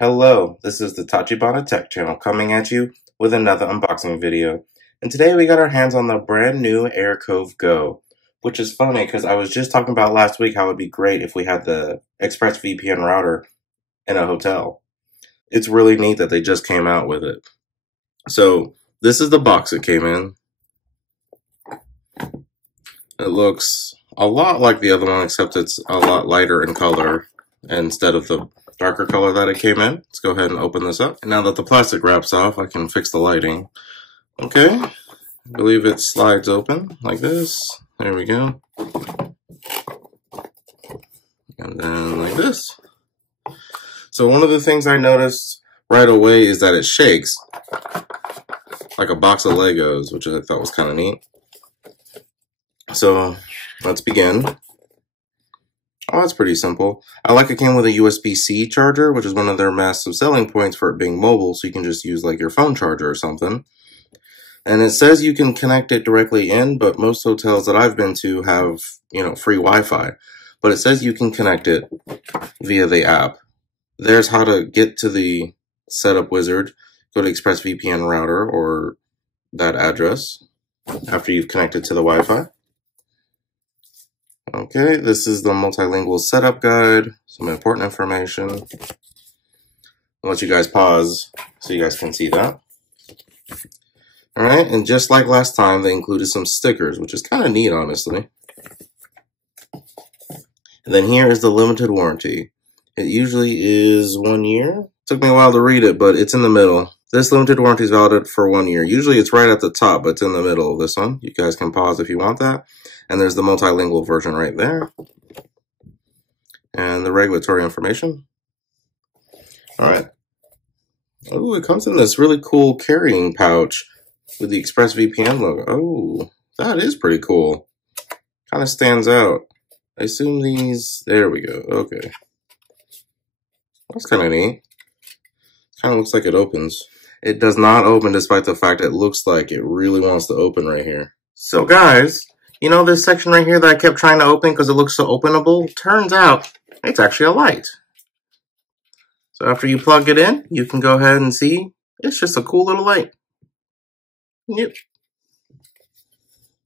Hello, this is the Tachibana Tech channel coming at you with another unboxing video. And today we got our hands on the brand new Aircove Go, which is funny because I was just talking about last week how it would be great if we had the ExpressVPN router in a hotel. It's really neat that they just came out with it. So this is the box it came in. It looks a lot like the other one, except it's a lot lighter in color instead of the darker color that it came in. Let's go ahead and open this up. And now that the plastic wrap's off, I can fix the lighting. Okay, I believe it slides open like this. There we go. And then like this. So one of the things I noticed right away is that it shakes like a box of Legos, which I thought was kind of neat. So let's begin. Oh, that's pretty simple. I like it came with a USB-C charger, which is one of their massive selling points for it being mobile, so you can just use like your phone charger or something. And it says you can connect it directly in, but most hotels that I've been to have, free Wi-Fi. But it says you can connect it via the app. There's how to get to the setup wizard. Go to ExpressVPN router or that address after you've connected to the Wi-Fi. Okay, this is the multilingual setup guide, some important information. I'll let you guys pause so you guys can see that. Alright, and just like last time, they included some stickers, which is kind of neat, honestly. And then here is the limited warranty. It usually is 1 year. Took me a while to read it, but it's in the middle. This limited warranty is valid for 1 year. Usually it's right at the top, but it's in the middle of this one. You guys can pause if you want that. And there's the multilingual version right there. And the regulatory information. All right. Oh, it comes in this really cool carrying pouch with the ExpressVPN logo. Oh, that is pretty cool. Kind of stands out. I assume these, there we go. Okay. That's kind of neat. Kind of looks like it opens. It does not open despite the fact it looks like it really wants to open right here. So guys, you know this section right here that I kept trying to open because it looks so openable? Turns out it's actually a light. So after you plug it in, you can go ahead and see it's just a cool little light. Yep.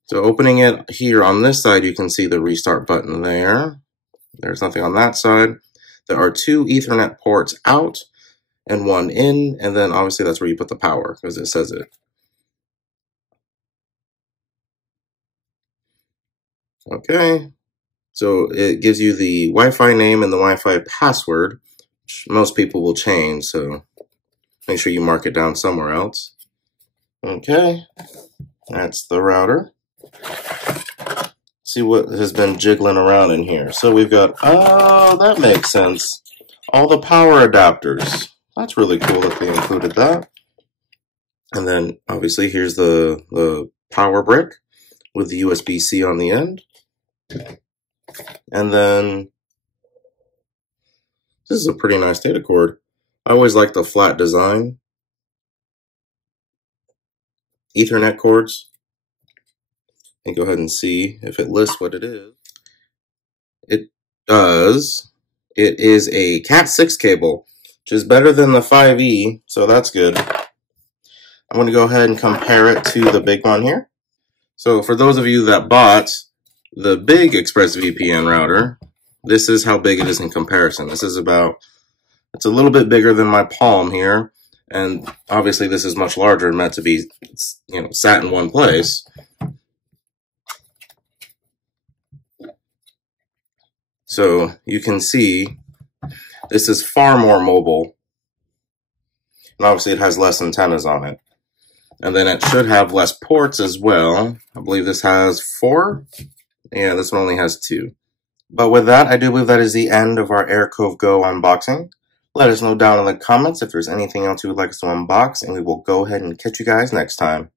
So opening it here on this side, you can see the restart button there. There's nothing on that side. There are 2 Ethernet ports out and 1 in, and then obviously that's where you put the power because it says it. Okay, so it gives you the Wi-Fi name and the Wi-Fi password, which most people will change, so make sure you mark it down somewhere else. Okay, that's the router. See what has been jiggling around in here. So we've got, oh, that makes sense. All the power adapters. That's really cool that they included that. And then obviously here's the power brick with the USB-C on the end. And then this is a pretty nice data cord. I always like the flat design. Ethernet cords. And go ahead and see if it lists what it is. It does. It is a Cat6 cable, which is better than the 5E, so that's good. I'm going to go ahead and compare it to the big one here. So for those of you that bought the big ExpressVPN router, this is how big it is in comparison. This is it's a little bit bigger than my palm here, and obviously this is much larger, meant to be, sat in one place. So you can see this is far more mobile, and obviously it has less antennas on it. And then it should have less ports as well. I believe this has 4. Yeah, this one only has 2. But with that, I do believe that is the end of our Aircove Go unboxing. Let us know down in the comments if there's anything else you would like us to unbox, and we will go ahead and catch you guys next time.